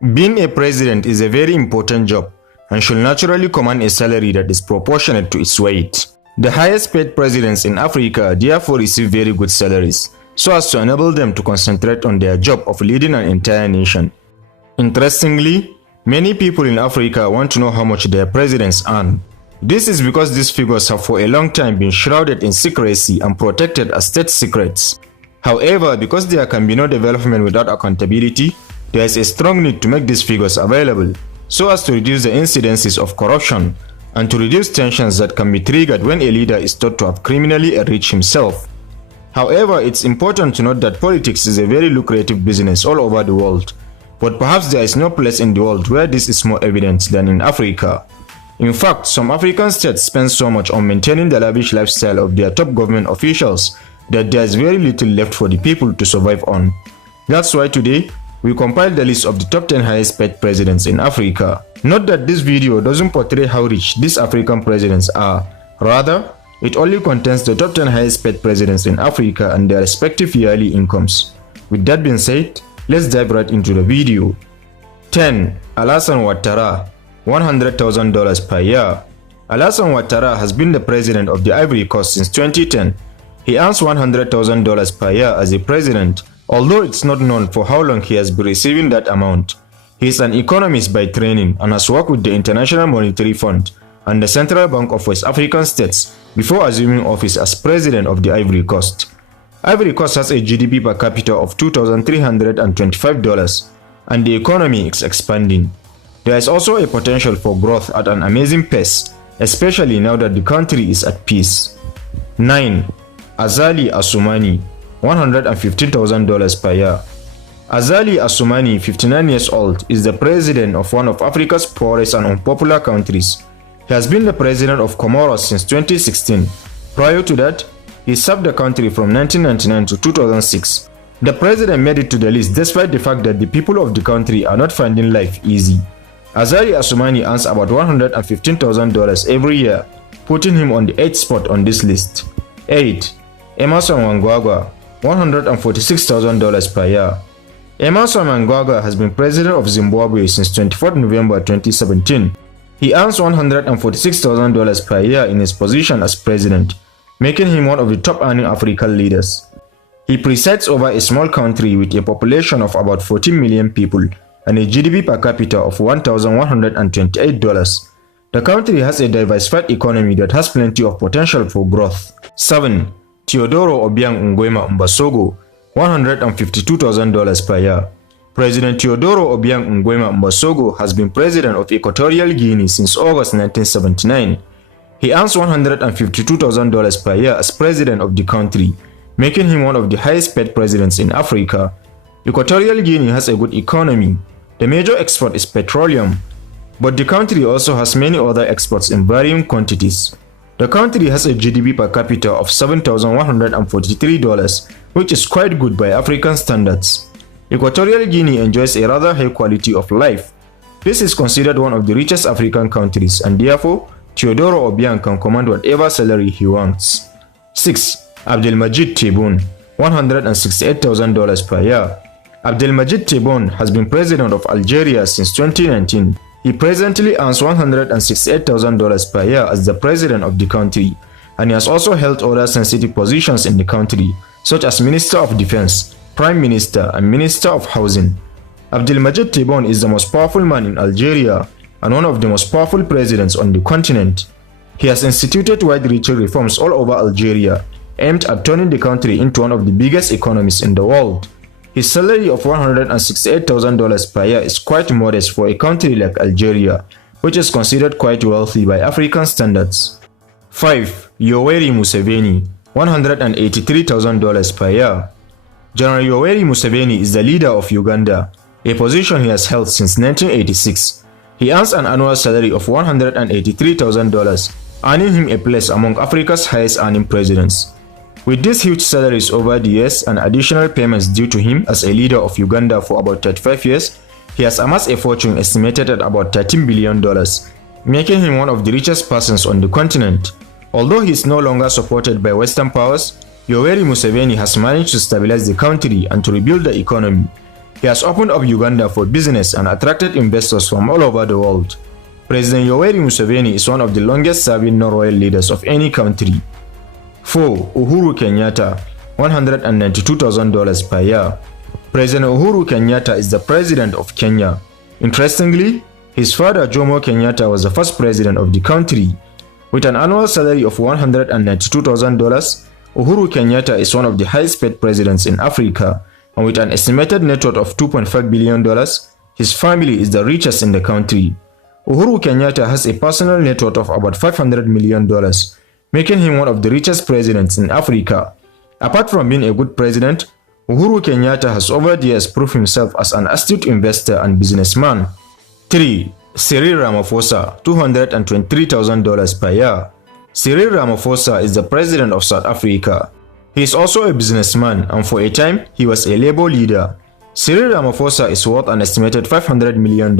Being a president is a very important job and should naturally command a salary that is proportionate to its weight. The highest paid presidents in Africa therefore receive very good salaries, so as to enable them to concentrate on their job of leading an entire nation. Interestingly, many people in Africa want to know how much their presidents earn. This is because these figures have for a long time been shrouded in secrecy and protected as state secrets. However, because there can be no development without accountability, there is a strong need to make these figures available so as to reduce the incidences of corruption and to reduce tensions that can be triggered when a leader is thought to have criminally enriched himself. However, it's important to note that politics is a very lucrative business all over the world, but perhaps there is no place in the world where this is more evident than in Africa. In fact, some African states spend so much on maintaining the lavish lifestyle of their top government officials that there is very little left for the people to survive on. That's why today, we compiled the list of the top 10 highest paid presidents in Africa. Note that this video doesn't portray how rich these African presidents are. Rather, it only contains the top 10 highest paid presidents in Africa and their respective yearly incomes. With that being said, let's dive right into the video. 10. Alassane Ouattara, $100,000 per year. Alassane Ouattara has been the president of the Ivory Coast since 2010. He earns $100,000 per year as a president, although it's not known for how long he has been receiving that amount. He is an economist by training and has worked with the International Monetary Fund and the Central Bank of West African States before assuming office as president of the Ivory Coast. Ivory Coast has a GDP per capita of $2,325 and the economy is expanding. There is also a potential for growth at an amazing pace, especially now that the country is at peace. 9. Azali Assoumani, $115,000 per year. Azali Assoumani, 59 years old, is the president of one of Africa's poorest and unpopular countries. He has been the president of Comoros since 2016. Prior to that, he served the country from 1999 to 2006. The president made it to the list despite the fact that the people of the country are not finding life easy. Azali Assoumani earns about $115,000 every year, putting him on the 8th spot on this list. 8. Mnwngwagwa, $146,000 per year. Mnwngwagwa has been president of Zimbabwe since 24 November 2017. He earns $146,000 per year in his position as president, making him one of the top earning African leaders. He presides over a small country with a population of about 14 million people and a GDP per capita of $1,128. The country has a diversified economy that has plenty of potential for growth. 7. Teodoro Obiang Mbasogo, $152,000 per year. President Teodoro Obiang Mbasogo has been president of Equatorial Guinea since August 1979. He earns $152,000 per year as president of the country, making him one of the highest paid presidents in Africa. Equatorial Guinea has a good economy. The major export is petroleum, but the country also has many other exports in varying quantities. The country has a GDP per capita of $7,143, which is quite good by African standards. Equatorial Guinea enjoys a rather high quality of life. This is considered one of the richest African countries, and therefore, Teodoro Obiang can command whatever salary he wants. 6. Abdelmadjid Tebboune, $168,000 per year. Abdelmadjid Tebboune has been president of Algeria since 2019. He presently earns $168,000 per year as the president of the country, and he has also held other sensitive positions in the country, such as Minister of Defense, Prime Minister, and Minister of Housing. Abdelmadjid Tebboune is the most powerful man in Algeria and one of the most powerful presidents on the continent. He has instituted wide-reaching reforms all over Algeria, aimed at turning the country into one of the biggest economies in the world. His salary of $168,000 per year is quite modest for a country like Algeria, which is considered quite wealthy by African standards. 5. Yoweri Museveni, $183,000 per year. General Yoweri Museveni is the leader of Uganda, a position he has held since 1986. He earns an annual salary of $183,000, earning him a place among Africa's highest earning presidents. With these huge salaries over the years and additional payments due to him as a leader of Uganda for about 35 years, he has amassed a fortune estimated at about $13 billion, making him one of the richest persons on the continent. Although he is no longer supported by Western powers, Yoweri Museveni has managed to stabilize the country and to rebuild the economy. He has opened up Uganda for business and attracted investors from all over the world. President Yoweri Museveni is one of the longest-serving non-royal leaders of any country. 4. Uhuru Kenyatta, $192,000 per year. President Uhuru Kenyatta is the president of Kenya. Interestingly, his father Jomo Kenyatta was the first president of the country. With an annual salary of $192,000, Uhuru Kenyatta is one of the highest-paid presidents in Africa, and with an estimated net worth of $2.5 billion, his family is the richest in the country. Uhuru Kenyatta has a personal net worth of about $500 million, making him one of the richest presidents in Africa. Apart from being a good president, Uhuru Kenyatta has over the years proved himself as an astute investor and businessman. 3. Cyril Ramaphosa, $223,000 per year. Cyril Ramaphosa is the president of South Africa. He is also a businessman, and for a time, he was a labor leader. Cyril Ramaphosa is worth an estimated $500 million,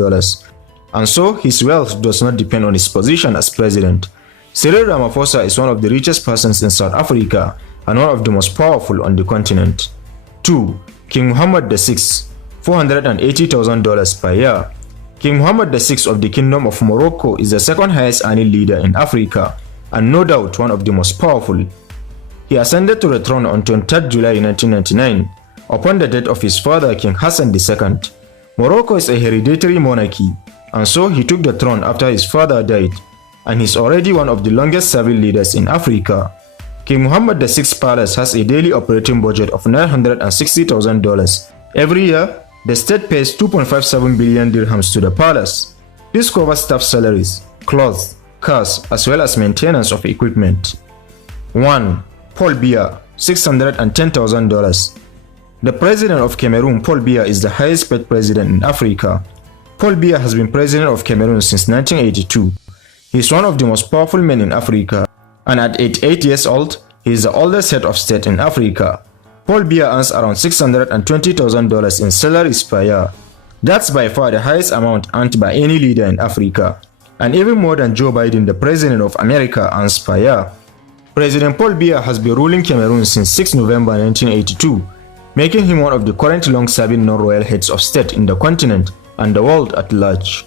and so his wealth does not depend on his position as president. Cyril Ramaphosa is one of the richest persons in South Africa and one of the most powerful on the continent. 2. King Mohammed VI, $480,000 per year. King Mohammed VI of the Kingdom of Morocco is the second highest earning leader in Africa, and no doubt one of the most powerful. He ascended to the throne on 23 July 1999, upon the death of his father King Hassan II. Morocco is a hereditary monarchy, and so he took the throne after his father died, and he's already one of the longest serving leaders in Africa. King Mohammed VI's palace has a daily operating budget of $960,000. Every year, the state pays 2.57 billion dirhams to the palace. This covers staff salaries, clothes, cars, as well as maintenance of equipment. 1. Paul Biya, $610,000. The president of Cameroon, Paul Biya, is the highest paid president in Africa. Paul Biya has been president of Cameroon since 1982. He is one of the most powerful men in Africa, and at 88 years old, he is the oldest head of state in Africa. Paul Biya earns around $620,000 in salaries per year. That's by far the highest amount earned by any leader in Africa, and even more than Joe Biden, the president of America, earns per year. President Paul Biya has been ruling Cameroon since 6 November 1982, making him one of the current long-serving non-royal heads of state in the continent and the world at large.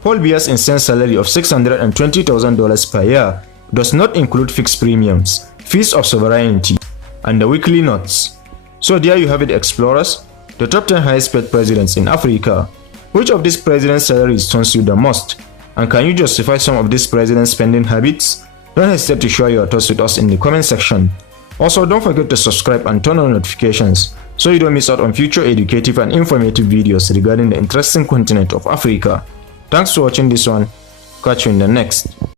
Paul Biya's insane salary of $620,000 per year does not include fixed premiums, fees of sovereignty, and the weekly notes. So there you have it, explorers, the top 10 highest paid presidents in Africa. Which of these presidents' salaries turns you the most? And can you justify some of these presidents' spending habits? Don't hesitate to share your thoughts with us in the comment section. Also, don't forget to subscribe and turn on notifications so you don't miss out on future educative and informative videos regarding the interesting continent of Africa. Thanks for watching this one. Catch you in the next.